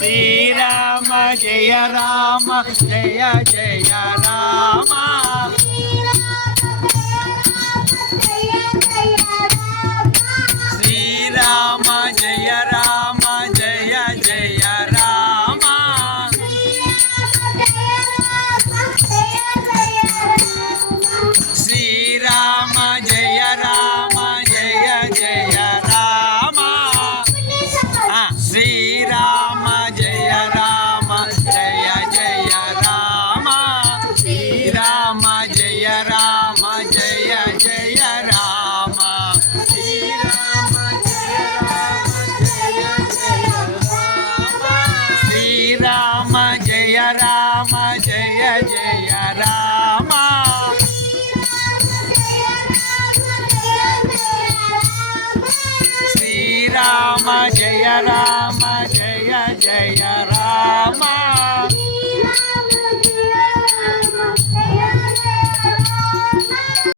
Srirama Jaya Rama Jaya Jaya Rama Srirama Jaya Rama Jaya Jaya Rama Srirama Jaya Rama Jaya Jaya Rama Srirama Jaya Rama Jaya Jaya Rama Srirama Jaya Rama Jaya Jaya Rama Srirama Jaya Rama Jaya Jaya Rama Srirama Jaya Rama Jaya Jaya Rama